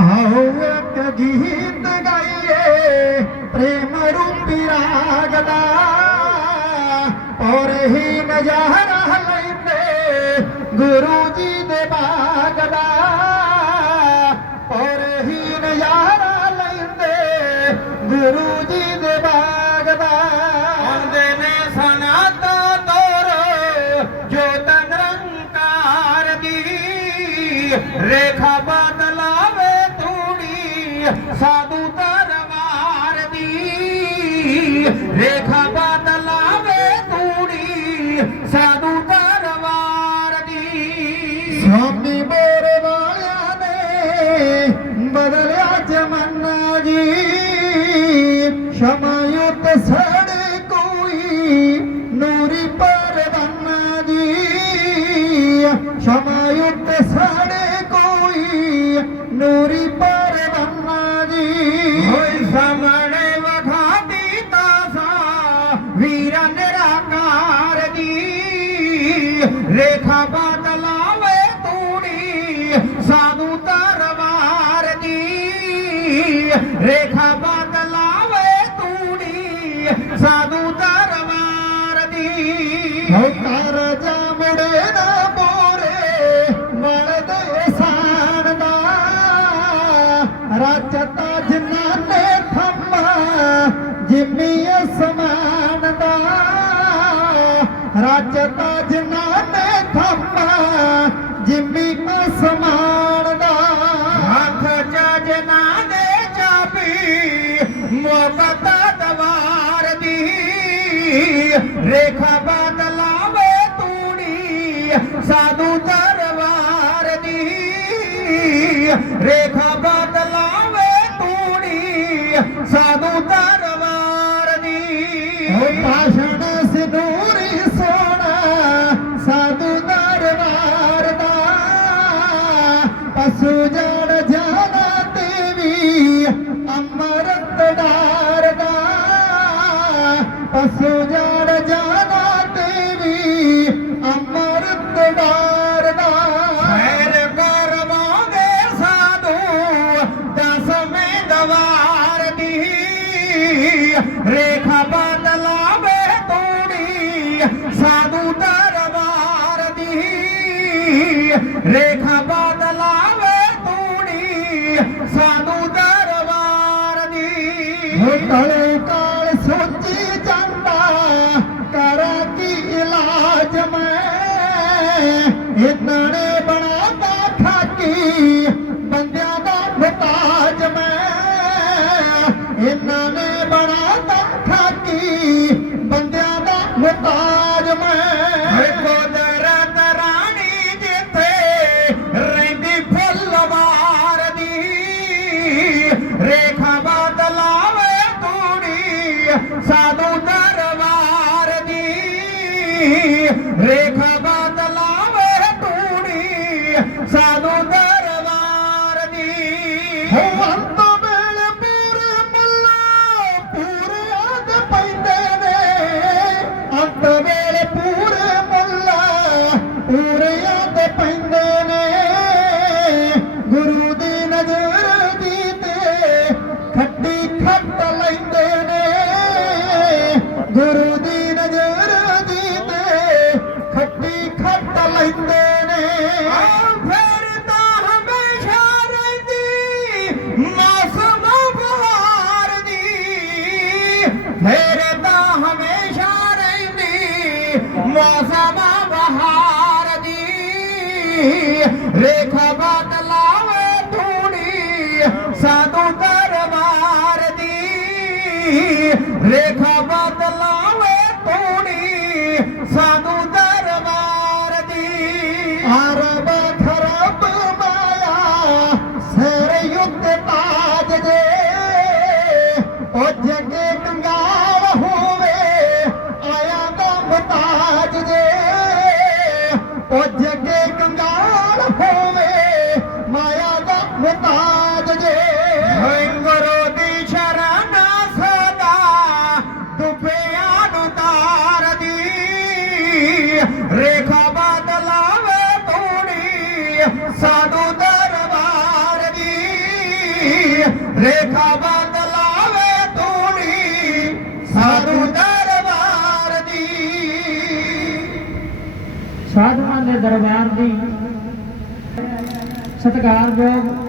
ਆਓ ਇੱਕ ਗੀਤ ਗਾਈਏ, ਪ੍ਰੇਮ ਰੂਪੀ ਰਾਗ ਦਾ। ਔਰ ਹੀ ਨਜ਼ਾਰਾ ਲੈਂਦੇ ਗੁਰੂ ਜੀ ਦੇ ਬਾਗ ਦਾ। ਔਰ ਹੀ ਨਜ਼ਾਰਾ ਲੈਂਦੇ ਗੁਰੂ ਜੀ ਦੇ ਬਾਗ ਦਾ। ਆਉਂਦੇ ਨੇ ਸਨਾਤਾ ਤੋਰ ਜੋਤ ਨਿਰੰਕਾਰ ਦੀ ਰੇਖਾ ਬਦਲਾ ਸਾਧੂ ਦਰਬਾਰ ਦੀ ਰੇਖਾ ਬਦਲਾਵੇ ਤੂੜੀ। ਸਾਧੂ ਦਰਬਾਰ ਦੀ ਸਵਾਮੀ ਮੇਰੇ ਵਾਲਿਆਂ ਨੇ ਬਦਲਿਆ ਜਮਾਨਾ ਜੀ। ਸ਼ਮਾਯੁਤ ਸੜੇ ਕੋਈ, ਨੂਰੀ ਪਰਵਾਨਾ ਜੀ। ਸ਼ਮਾਯੁਤ ਸੜੇ ਕੋਈ, ਨੂਰੀ ਦੀ ਰੇਖਾ ਬਦਲਾਵੇ ਤੂੜੀ ਸਾਧੂ ਦਰਬਾਰ ਦੀ। ਰੇਖਾ ਬਦਲਾਵੇ ਤੂੜੀ ਰਚਤਾ ਜਿਨ੍ਹਾਂ ਨੇ ਥੰਮਾ ਜਿਮੀ ਅਸਮਾਨ ਦਾ। ਹੱਥ ਚ ਜਨਾ ਦੇ ਚਾਬੀ ਮੋਕਤਾ ਦਵਾਰ ਦੀ। ਰੇਖਾ ਬਦਲਾਵੇ ਤੂੜੀ, ਸਾਧੂ ਦਰਬਾਰ ਦੀ। ਰੇਖਾ ਪਸੂ ਜੜ ਜਾਣਾ ਦੇਵੀ ਅੰਮ੍ਰਿਤ ਡਾਰ ਦਾ। ਖੈਰ ਕਰਵਾਉਂਦੇ ਸਾਧੂ ਦਸਵੇਂ ਦਵਾਰ ਦੀ। ਰੇਖਾ ਬਦਲਾਵੇ ਤੂੜੀ ਸਾਧੂ ਦਰਬਾਰ ਦੀ। ਰੇਖਾ ਬਦਲਾਵੇ ਤੂੜੀ ਸਾਧੂ ਦਰਬਾਰ ਦੀ। ਹੋ ਤਲੇ ਕਾਲ ਸੋਚੀ ਬੰਦਿਆਂ ਮੈਂ ਕੁਦਰਤ ਰਾਣੀ ਜਿੱਥੇ ਰਹਿੰਦੀ ਫੁੱਲਵਾਰ ਦੀ ਰੇਖਾ ਬਦਲਾਵੇ ਤੂੜੀ ਸਾਧੂ ਦਰਬਾਰ ਦੀ। ਰੇਖਾ ਲੈਂਦੇ ਨੇ। ਫਿਰ ਤਾਂ ਹਮੇਸ਼ਾ ਰਹਿੰਦੀ ਮੌਸਮ ਬਹਾਰ ਦੀ। ਫਿਰ ਤਾਂ ਹਮੇਸ਼ਾ ਰਹਿੰਦੀ ਮੌਸਮ ਬਹਾਰ ਦੀ। ਰੇਖਾ ਬਦਲਾਵੇ ਧੂਣੀ ਸਾਧੂ ਦਰਬਾਰ ਦੀ। ਰੇਖਾ ਦੀ ਸਾਧੂ ਦਰਬਾਰ ਦੀ। ਸਾਧੂਆਂ ਦੇ ਦਰਬਾਰ ਦੀ ਸਤਿਕਾਰਯੋਗ